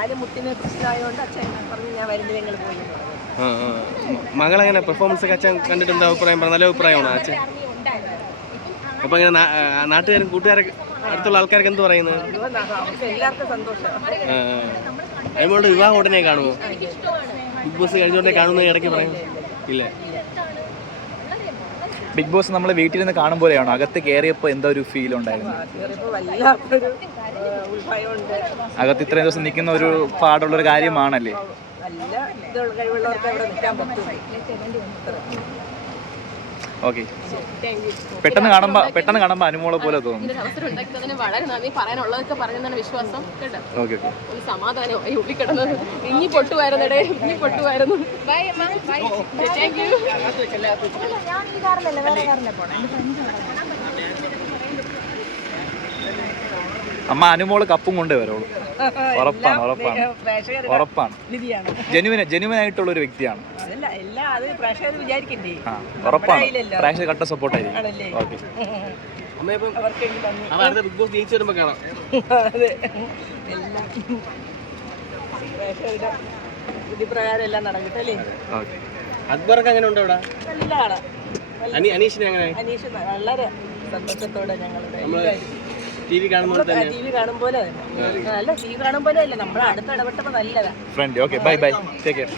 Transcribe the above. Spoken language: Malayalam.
കാൽ മുട്ടിന് പ്രശ്നമായതുകൊണ്ട് അച്ഛൻ പറഞ്ഞു ഞാൻ വരുന്നില്ല നിങ്ങൾ പോയി. ആ, ആ. മകളെങ്ങനെ പെർഫോമൻസ് ഒക്കെ അച്ഛൻ കണ്ടിട്ട് എന്താ അഭിപ്രായം? പറഞ്ഞു നല്ല അഭിപ്രായമാണോ അച്ഛൻ? അപ്പൊ ഇങ്ങനെ നാട്ടുകാരും കൂട്ടുകാരൊക്കെ അടുത്തുള്ള ആൾക്കാർക്ക് എന്ത് പറയുന്നത്? എല്ലാവർക്കും സന്തോഷം അതിനോട് വിവാഹം ഉടനെ കാണുമോ? ബിഗ് ബോസ് കഴിഞ്ഞോട്ടെ കാണുന്ന ഇടയ്ക്ക് പറയും. ഇല്ല? ബിഗ് ബോസ് നമ്മൾ വീട്ടിൽ നിന്ന് കാണും പോലെയാണോ? അകത്ത് കയറിയപ്പോൾ എന്താ ഒരു ഫീൽ ഉണ്ടായിരുന്നു? അകത്ത് ഇത്രയും ദിവസം നിൽക്കുന്ന ഒരു പാടുള്ളൊരു കാര്യമാണല്ലേ? ഓക്കെ. പെട്ടെന്ന് കാണുമ്പോ പെട്ടെന്ന് കാണുമ്പോ അനുമോളെ പോലെ തോന്നും. അവസരം വളരെ നന്ദി. പറയാനുള്ളതൊക്കെ പറഞ്ഞെന്നാണ് വിശ്വാസം. കേട്ടോ? Okay okay. ഒരു സമാധാനമായി ഉള്ളി കിടന്നത് ഇനി പൊട്ടുവായിരുന്നടേ ഇനി പൊട്ടുവായിരുന്നു. ബൈ അമ്മ ബൈ താങ്ക് യു അമ്മ അനുമോൾ കപ്പും കൊണ്ടേ വരുള്ളൂ ഉറപ്പാണ് ഉറപ്പാണ്. പ്രേക്ഷകർ ഉറപ്പാണ്. നിധിയാണ്. ജനുവിനായിട്ടുള്ള ആയിട്ടുള്ള ഒരു വ്യക്തിയാണ്. പ്രേക്ഷകർ ആ ഉറപ്പാണ്. കയ്യിലല്ലോ. പ്രേക്ഷക കട്ട സപ്പോർട്ടായിരിക്കും ഓക്കെ. ബിഗ് ബോസ് ജയിച്ചു വരുമ്പോ കാണാം. അതെ. എല്ലാം പ്രേക്ഷകരുടെ വിധിപ്രകാരം എല്ലാം നടക്കട്ടെ അല്ലേ? ഓക്കെ. അക്ബർക്ക് അങ്ങനെ ഉണ്ടോ അനീഷിനെ അങ്ങനെ അനീഷ് വളരെ സന്തോഷത്തോടെ ഞങ്ങളുടെ ടി വി കാണുമ്പോൾ ടി വി കാണും പോലെ തന്നെ. അല്ല ടി വി കാണും പോലെ അല്ല നമ്മൾ അടുത്ത് ഇടപെട്ടപ്പോൾ നല്ലതാ. Friend okay bye bye take care